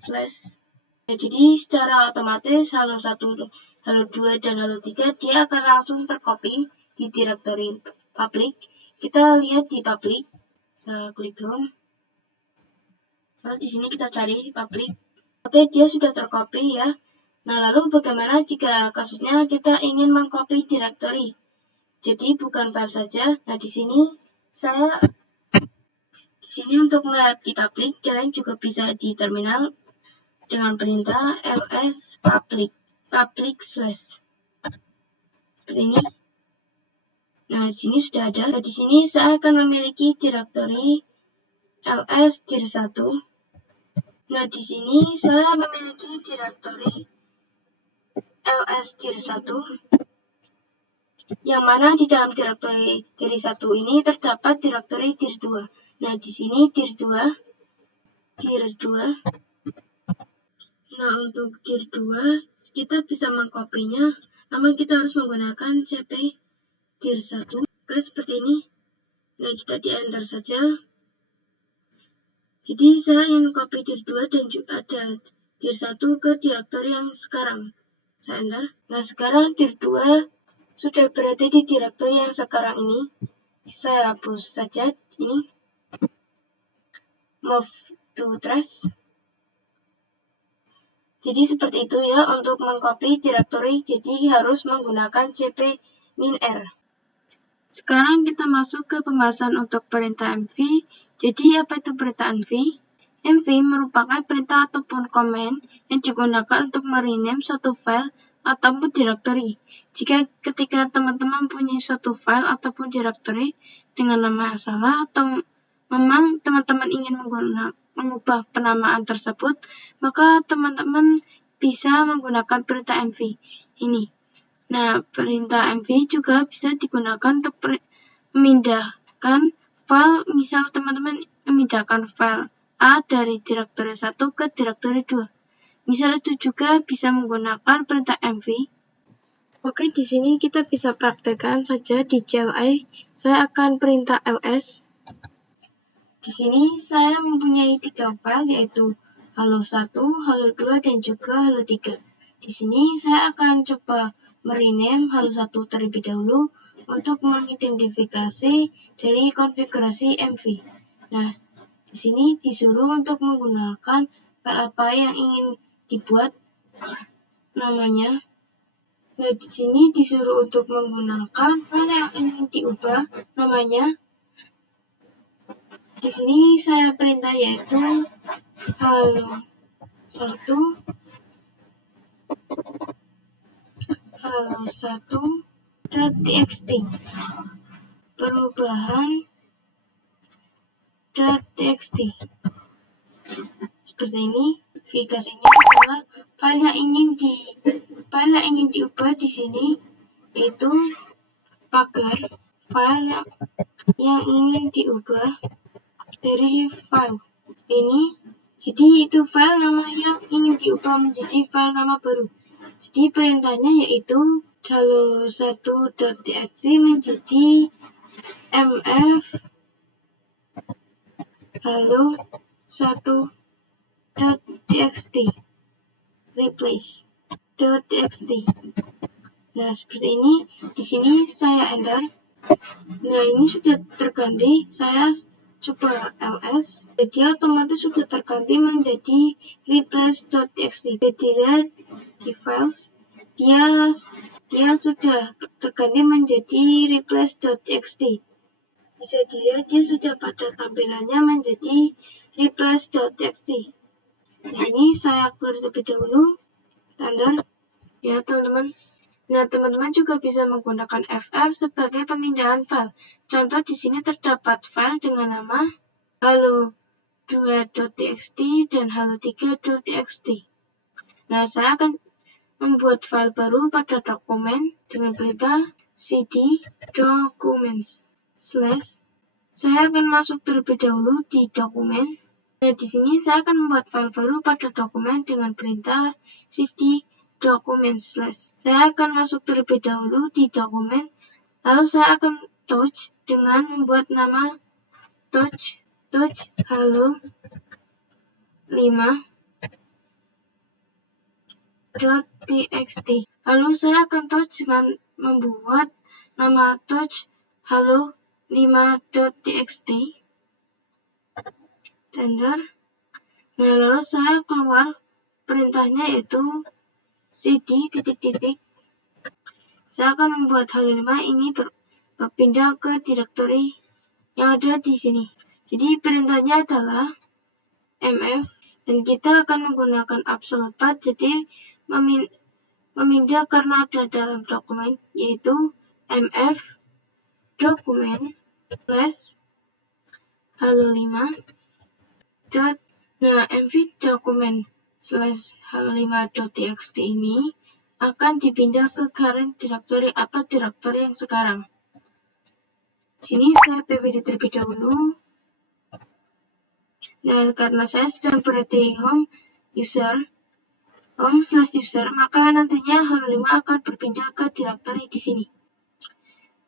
slash. Jadi secara otomatis halo 1, halo 2, dan halo 3 dia akan langsung tercopy di direktori public. Kita lihat di public, kita klik home. Lalu di sini kita cari public. Oke, dia sudah tercopy ya. Nah, lalu bagaimana jika kasusnya kita ingin mengcopy direktori? Jadi bukan file saja. Nah, di sini untuk melihat di public, kalian juga bisa di terminal dengan perintah ls public slash. Seperti ini. Nah, di sini sudah ada. Nah, di sini saya akan memiliki direktori ls dir 1. Nah, di sini saya memiliki direktori ls dir 1. Yang mana di dalam direktori dir 1 ini terdapat direktori dir 2. Nah, di sini dir 2. Nah, untuk dir 2 kita bisa mengkopinya, namun kita harus menggunakan cp dir 1. Oke, seperti ini. Nah, kita di enter saja. Jadi saya ingin copy dir 2 dan juga ada dir 1 ke direktori yang sekarang. Saya enter. Nah, sekarang dir 2 sudah berada di direktori yang sekarang ini. Saya hapus saja ini. Move to trash. Jadi seperti itu ya untuk mengcopy direktori, jadi harus menggunakan cp -r. Sekarang kita masuk ke pembahasan untuk perintah mv. Jadi apa itu perintah mv? Mv merupakan perintah ataupun command yang digunakan untuk merename suatu file ataupun direktori. Jika ketika teman-teman punya suatu file ataupun direktori dengan nama yang salah atau memang teman-teman ingin mengubah penamaan tersebut, maka teman-teman bisa menggunakan perintah mv ini. Nah, perintah mv juga bisa digunakan untuk memindahkan file. Misal teman-teman memindahkan file A dari direktori 1 ke direktori 2. Misal itu juga bisa menggunakan perintah mv. Oke, di sini kita bisa praktekkan saja di CLI. Saya akan perintah ls. Di sini saya mempunyai 3 file, yaitu halo1, halo2, dan juga halo3. Di sini saya akan coba merename halo1 terlebih dahulu untuk mengidentifikasi dari konfigurasi mv. Nah, di sini disuruh untuk menggunakan file apa yang ingin dibuat namanya. Nah, di sini disuruh untuk menggunakan file yang ingin diubah namanya. Di sini saya perintah yaitu halo1.txt perubahan .txt. Seperti ini. Verifikasinya adalah file yang ingin diubah di sini, yaitu pagar file yang ingin diubah dari file ini. Jadi itu file nama yang ingin diubah menjadi file nama baru. Jadi perintahnya yaitu halo1.txt menjadi mf halo1.txt replace .txt. Nah, seperti ini. Di sini saya enter. Nah, ini sudah terganti. Saya coba ls. Jadi otomatis sudah terganti menjadi replace.txt. Jadi lihat di files, dia sudah terganti menjadi replace.txt. Bisa dilihat dia sudah pada tampilannya menjadi replace.txt. Di sini saya keluar terlebih dahulu. Standar ya teman-teman. Nah, teman-teman juga bisa menggunakan FF sebagai pemindahan file. Contoh di sini terdapat file dengan nama halo2.txt dan halo3.txt. Nah, saya akan membuat file baru pada dokumen dengan perintah cd documents slash. Saya akan masuk terlebih dahulu di dokumen. Nah, di sini saya akan membuat file baru pada dokumen dengan perintah cd documents slash. Saya akan masuk terlebih dahulu di dokumen, lalu saya akan touch dengan membuat nama touch halo5.txt. Lalu saya akan touch dengan membuat nama touch halo5.txt. Enter. Nah, lalu saya keluar perintahnya yaitu cd titik-titik. Saya akan membuat halo5 ini berpindah ke direktori yang ada di sini. Jadi perintahnya adalah mf dan kita akan menggunakan absolute path, jadi memindah karena ada dalam dokumen yaitu mf dokumen slash halo5 dot. Nah, mv dokumen slash halo5.txt ini akan dipindah ke current directory atau direktori yang sekarang. Sini saya ppd terlebih dahulu. Nah, karena saya sedang berada di home slash user, maka nantinya halo5 akan berpindah ke direktori di sini.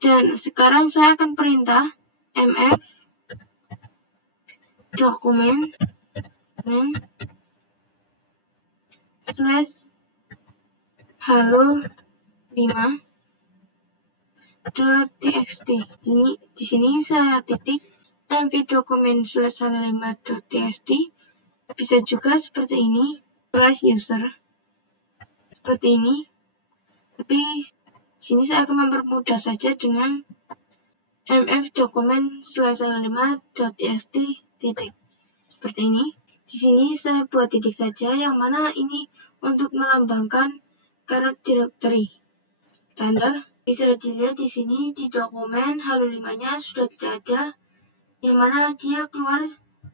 Dan sekarang saya akan perintah mf dokumen slash halo5.txt. Di sini saya titik mv dokumen slash halo5.txt. Bisa juga seperti ini slash user seperti ini. Tapi sini saya akan mempermudah saja dengan mf dokumen slash halo5.txt titik seperti ini. Di sini saya buat titik saja, yang mana ini untuk melambangkan current directory. Standar. Bisa dilihat di sini di dokumen halo5-nya sudah tidak ada, yang mana dia keluar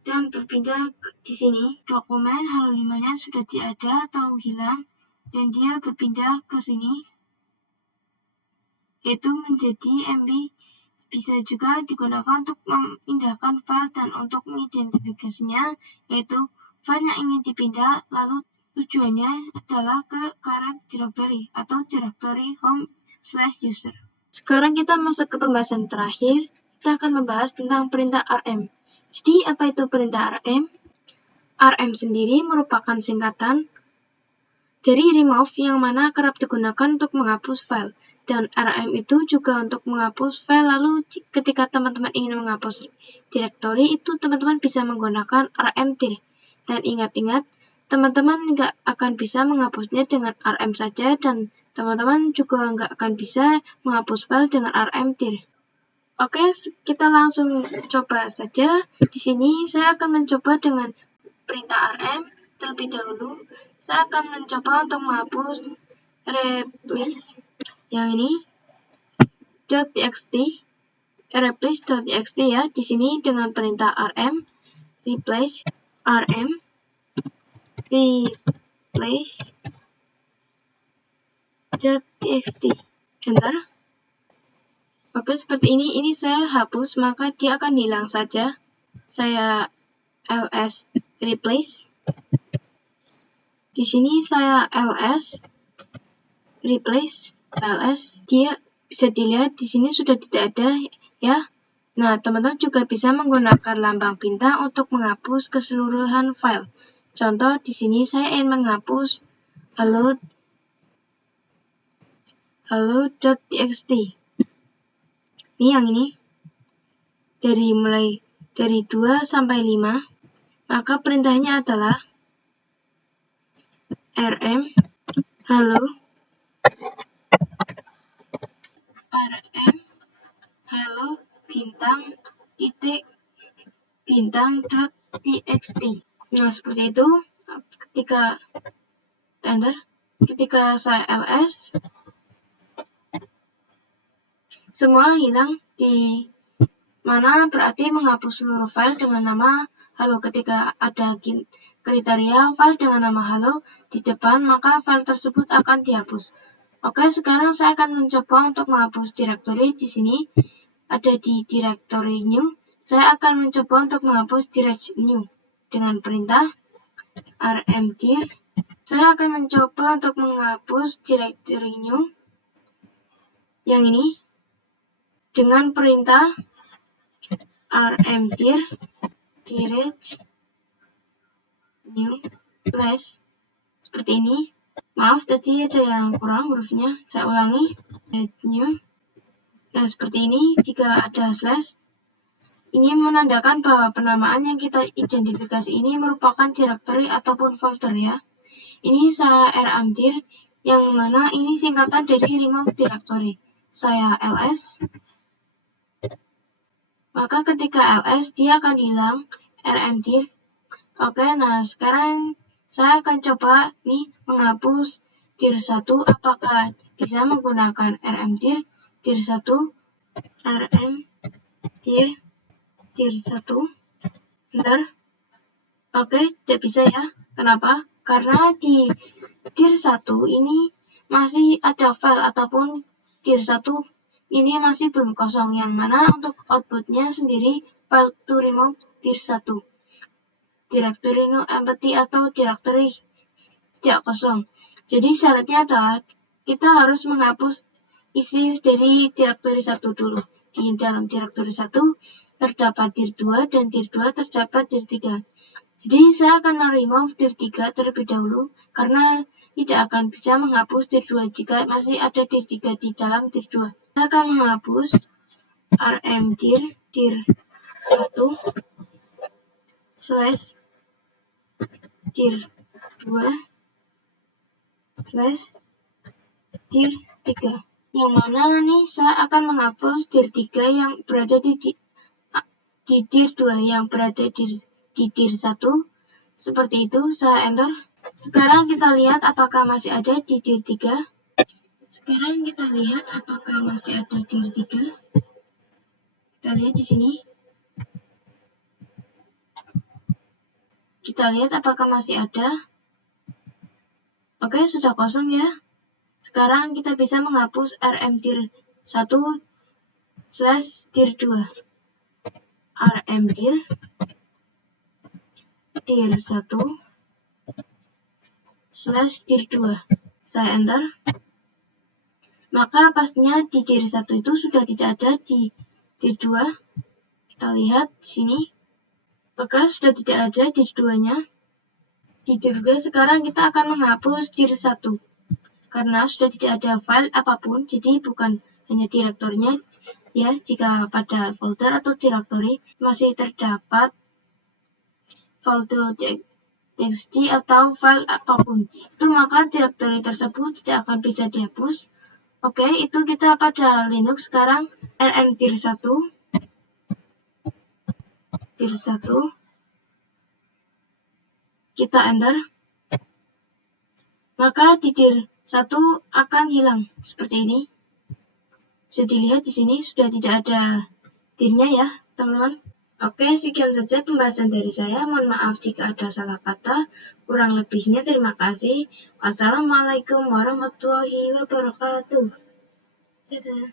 dan berpindah di sini. Dokumen halo5-nya sudah tidak ada atau hilang dan dia berpindah ke sini, yaitu menjadi MB. Bisa juga digunakan untuk memindahkan file dan untuk mengidentifikasinya, yaitu file yang ingin dipindah lalu tujuannya adalah ke current directory atau directory home slash user. Sekarang kita masuk ke pembahasan terakhir. Kita akan membahas tentang perintah rm. Jadi apa itu perintah rm? Rm sendiri merupakan singkatan dari remove yang mana kerap digunakan untuk menghapus file. Dan rm itu juga untuk menghapus file. Lalu ketika teman-teman ingin menghapus direktori itu teman-teman bisa menggunakan rm-. Dan ingat-ingat, teman-teman nggak akan bisa menghapusnya dengan rm saja, dan teman-teman juga nggak akan bisa menghapus file dengan rm-. Oke, kita langsung coba saja. Di sini saya akan mencoba dengan perintah rm. Terlebih dahulu, saya akan mencoba untuk menghapus replace yang ini .txt, replace.txt ya. Di sini dengan perintah rm replace rm replace.txt. Enter. Oke, seperti ini. Ini saya hapus, maka dia akan hilang saja. Saya ls replace. Di sini saya ls replace ls, dia bisa dilihat di sini sudah tidak ada ya. Nah, teman-teman juga bisa menggunakan lambang bintang untuk menghapus keseluruhan file. Contoh di sini saya ingin menghapus hello.txt. Ini yang ini. Mulai dari 2 sampai 5, maka perintahnya adalah rm hello bintang.txt. Nah, seperti itu. Ketika saya ls, semua hilang di mana berarti menghapus seluruh file dengan nama halo. Ketika ada kriteria file dengan nama halo di depan, maka file tersebut akan dihapus. Oke, sekarang saya akan mencoba untuk menghapus directory. Di sini ada di directory new. Saya akan mencoba untuk menghapus directory new dengan perintah rmdir. Saya akan mencoba untuk menghapus directory new yang ini dengan perintah rmdir direct new slash seperti ini. Maaf, tadi ada yang kurang hurufnya. Saya ulangi. Direct new. Nah, seperti ini. Jika ada slash, ini menandakan bahwa penamaan yang kita identifikasi ini merupakan directory ataupun folder ya. Ini saya rmdir, yang mana ini singkatan dari remove directory. Saya ls. Maka ketika ls, dia akan hilang rmdir. Oke, nah sekarang saya akan coba nih menghapus dir1. Apakah bisa menggunakan rmdir dir1 rmdir dir1? Bentar. Oke, tidak bisa ya. Kenapa? Karena di dir1 ini masih ada file ataupun dir1 ini masih belum kosong, yang mana untuk outputnya sendiri file to remove dir1. Directory no empty atau directory tidak kosong. Jadi syaratnya adalah kita harus menghapus isi dari directory 1 dulu. Di dalam directory 1 terdapat dir2 dan dir2 terdapat dir3. Jadi saya akan remove dir3 terlebih dahulu karena tidak akan bisa menghapus dir2 jika masih ada dir3 di dalam dir2. Saya akan menghapus rmdir dir1 slash dir2 slash dir3, yang mana nih saya akan menghapus dir3 yang berada di dir2 yang berada di dir1. Seperti itu, saya enter. Sekarang kita lihat apakah masih ada di dir3. Sekarang kita lihat apakah masih ada dir3. Kita lihat di sini. Kita lihat apakah masih ada. Oke, sudah kosong ya. Sekarang kita bisa menghapus rmdir1 slash dir2. Rmdir dir1 slash dir2. Saya enter. Maka pastinya di dir1 itu sudah tidak ada di dir2. Kita lihat di sini. Maka sudah tidak ada dir2-nya. Di dir2 sekarang kita akan menghapus dir1. Karena sudah tidak ada file apapun, jadi bukan hanya direktornya ya. Jika pada folder atau directory masih terdapat folder txt atau file apapun, itu maka directory tersebut tidak akan bisa dihapus. Oke, itu kita pada Linux. Sekarang rmdir1 kita enter, maka di dir1 akan hilang seperti ini. Bisa dilihat di sini sudah tidak ada dirnya ya, teman-teman. Oke, sekian saja pembahasan dari saya. Mohon maaf jika ada salah kata. Kurang lebihnya terima kasih. Wassalamualaikum warahmatullahi wabarakatuh. Dadah.